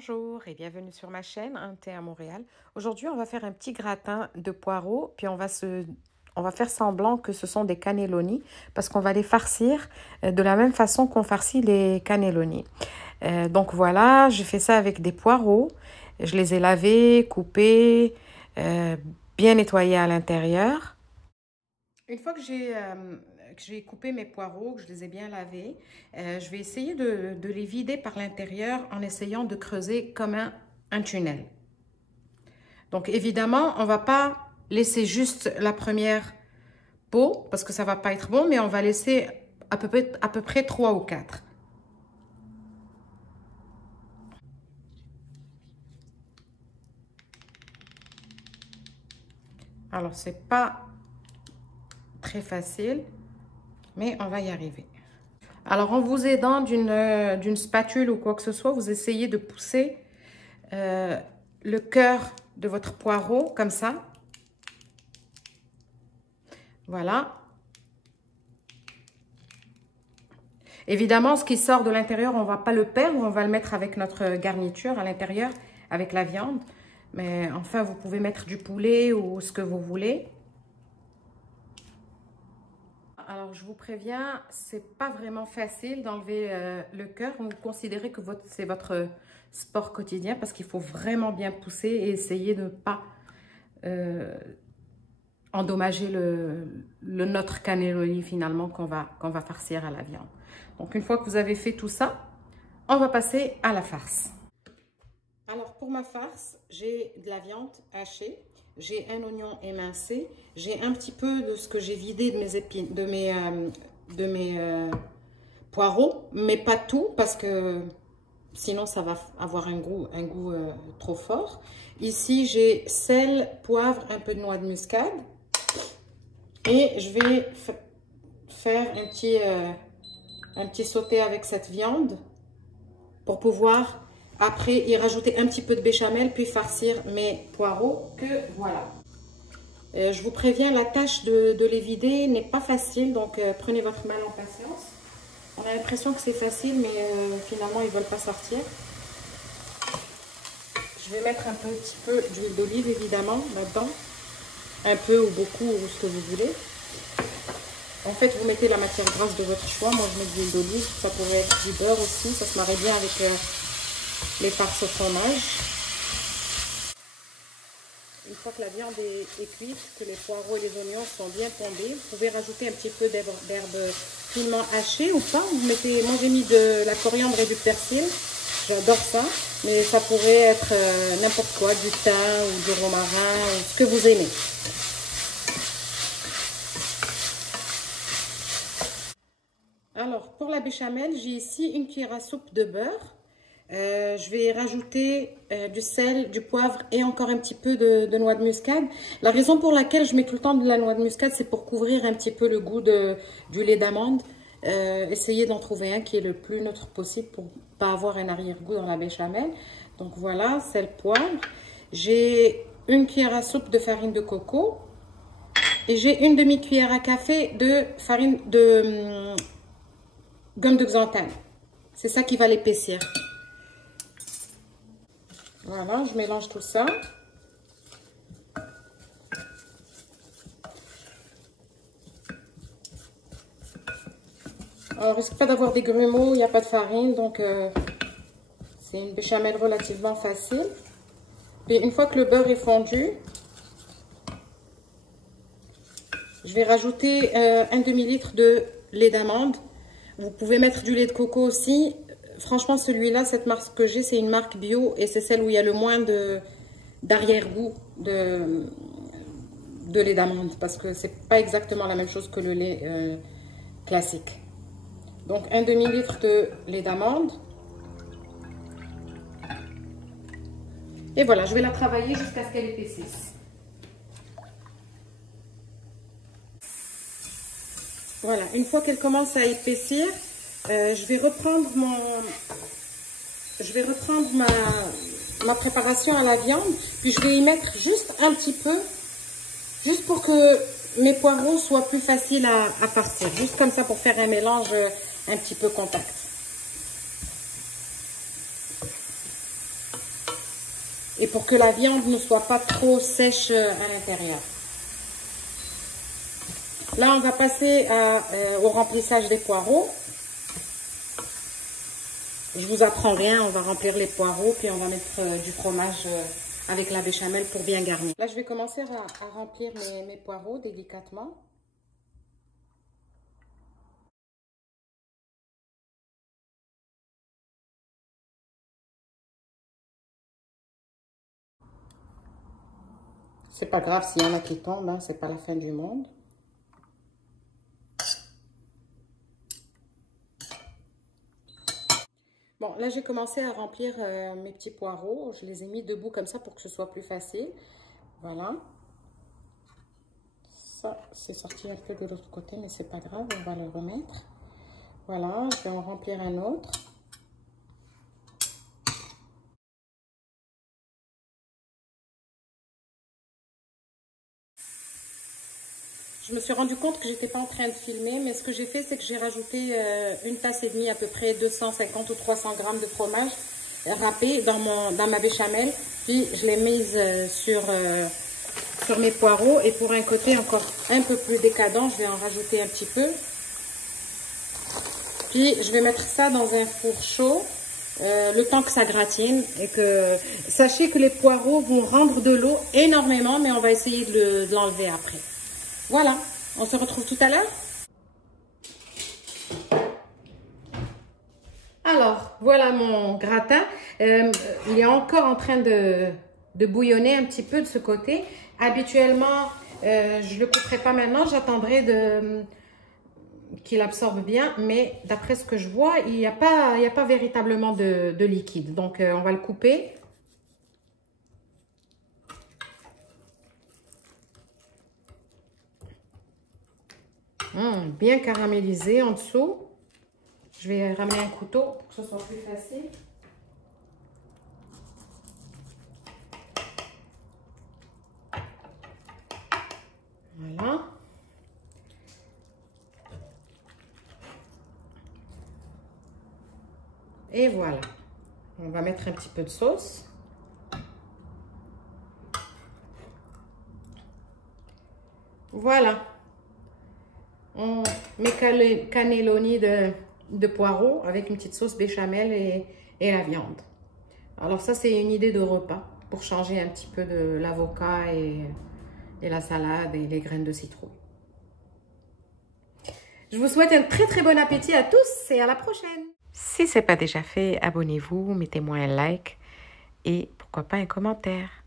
Bonjour et bienvenue sur ma chaîne Un thé à Montréal. Aujourd'hui, on va faire un petit gratin de poireaux, puis on va faire semblant que ce sont des cannelloni parce qu'on va les farcir de la même façon qu'on farcit les cannelloni. Donc voilà, j'ai fait ça avec des poireaux. Je les ai lavés, coupés, bien nettoyés à l'intérieur. Une fois que j'ai coupé mes poireaux, que je les ai bien lavés, je vais essayer de les vider par l'intérieur en essayant de creuser comme un tunnel. Donc évidemment, on ne va pas laisser juste la première peau parce que ça ne va pas être bon, mais on va laisser à peu près 3 ou 4. Alors, c'est pas très facile, mais on va y arriver. Alors, en vous aidant d'une spatule ou quoi que ce soit, vous essayez de pousser le cœur de votre poireau comme ça. Voilà. Évidemment, ce qui sort de l'intérieur, on ne va pas le perdre, on va le mettre avec notre garniture à l'intérieur, avec la viande. Mais enfin, vous pouvez mettre du poulet ou ce que vous voulez. Alors, je vous préviens, c'est pas vraiment facile d'enlever le cœur. Vous considérez que c'est votre sport quotidien parce qu'il faut vraiment bien pousser et essayer de ne pas endommager notre cannelloni finalement qu'on va farcir à la viande. Donc, une fois que vous avez fait tout ça, on va passer à la farce. Alors, pour ma farce, j'ai de la viande hachée. J'ai un oignon émincé, j'ai un petit peu de ce que j'ai vidé de mes poireaux, mais pas tout parce que sinon ça va avoir un goût trop fort. Ici, j'ai sel, poivre, un peu de noix de muscade et je vais faire un petit sauté avec cette viande pour pouvoir après y rajouter un petit peu de béchamel, puis farcir mes poireaux, que voilà. Je vous préviens, la tâche de les vider n'est pas facile, donc prenez votre mal en patience. On a l'impression que c'est facile, mais finalement, ils ne veulent pas sortir. Je vais mettre un petit peu d'huile d'olive, évidemment, là-dedans. Un peu ou beaucoup, ou ce que vous voulez. En fait, vous mettez la matière grasse de votre choix. Moi, je mets de l'huile d'olive. Ça pourrait être du beurre aussi. Ça se marie bien avec les farces au fromage. Une fois que la viande est cuite, que les poireaux et les oignons sont bien tombés, vous pouvez rajouter un petit peu d'herbe finement hachée ou pas. Moi, j'ai mis de la coriandre et du persil. J'adore ça. Mais ça pourrait être n'importe quoi, du thym ou du romarin, ou ce que vous aimez. Alors, pour la béchamel, j'ai ici une cuillère à soupe de beurre. Je vais rajouter du sel, du poivre et encore un petit peu de noix de muscade. La raison pour laquelle je mets tout le temps de la noix de muscade, c'est pour couvrir un petit peu le goût du lait d'amande. Essayez d'en trouver un qui est le plus neutre possible pour ne pas avoir un arrière-goût dans la béchamel. Donc voilà, sel, poivre. J'ai une cuillère à soupe de farine de coco. Et j'ai une demi-cuillère à café de farine de gomme de xanthane. C'est ça qui va l'épaissir. Voilà, je mélange tout ça. On ne risque pas d'avoir des grumeaux, il n'y a pas de farine, donc c'est une béchamel relativement facile. Et une fois que le beurre est fondu, je vais rajouter un demi-litre de lait d'amande. Vous pouvez mettre du lait de coco aussi. Franchement, celui-là, cette marque que j'ai, c'est une marque bio et c'est celle où il y a le moins d'arrière-goût de lait d'amande parce que c'est pas exactement la même chose que le lait classique. Donc, un demi-litre de lait d'amande. Et voilà, je vais la travailler jusqu'à ce qu'elle épaississe. Voilà, une fois qu'elle commence à épaissir, je vais reprendre ma préparation à la viande, puis je vais y mettre juste un petit peu, juste pour que mes poireaux soient plus faciles à farcir, juste comme ça pour faire un mélange un petit peu compact. pour que la viande ne soit pas trop sèche à l'intérieur. Là, on va passer au remplissage des poireaux. Je vous apprends rien, on va remplir les poireaux, puis on va mettre du fromage avec la béchamel pour bien garnir. Là, je vais commencer à remplir mes poireaux délicatement. C'est pas grave s'il y en a qui tombent, hein, c'est pas la fin du monde. Bon, là, j'ai commencé à remplir mes petits poireaux. Je les ai mis debout comme ça pour que ce soit plus facile. Voilà. Ça, c'est sorti un peu de l'autre côté, mais c'est pas grave, on va le remettre. Voilà, je vais en remplir un autre. Je me suis rendu compte que j'étais pas en train de filmer, mais ce que j'ai fait, c'est que j'ai rajouté une tasse et demie, à peu près 250 ou 300 grammes de fromage râpé dans ma béchamel. Puis je l'ai mise sur mes poireaux. Et pour un côté encore un peu plus décadent, je vais en rajouter un petit peu. Puis je vais mettre ça dans un four chaud. Le temps que ça gratine et que sachez que les poireaux vont rendre de l'eau énormément, mais on va essayer de l'enlever après. Voilà, on se retrouve tout à l'heure. Alors, voilà mon gratin. Il est encore en train de bouillonner un petit peu de ce côté. Habituellement, je ne le couperai pas maintenant, j'attendrai qu'il absorbe bien. Mais d'après ce que je vois, il n'y a pas véritablement de liquide. Donc, on va le couper. Bien caramélisé en dessous. Je vais ramener un couteau pour que ce soit plus facile. Voilà. Et voilà. On va mettre un petit peu de sauce. Voilà. Mes cannelloni de poireaux avec une petite sauce béchamel et la viande. Alors ça, c'est une idée de repas pour changer un petit peu de l'avocat et la salade et les graines de citron. Je vous souhaite un très très bon appétit à tous et à la prochaine. Si ce n'est pas déjà fait, abonnez-vous, mettez-moi un like et pourquoi pas un commentaire.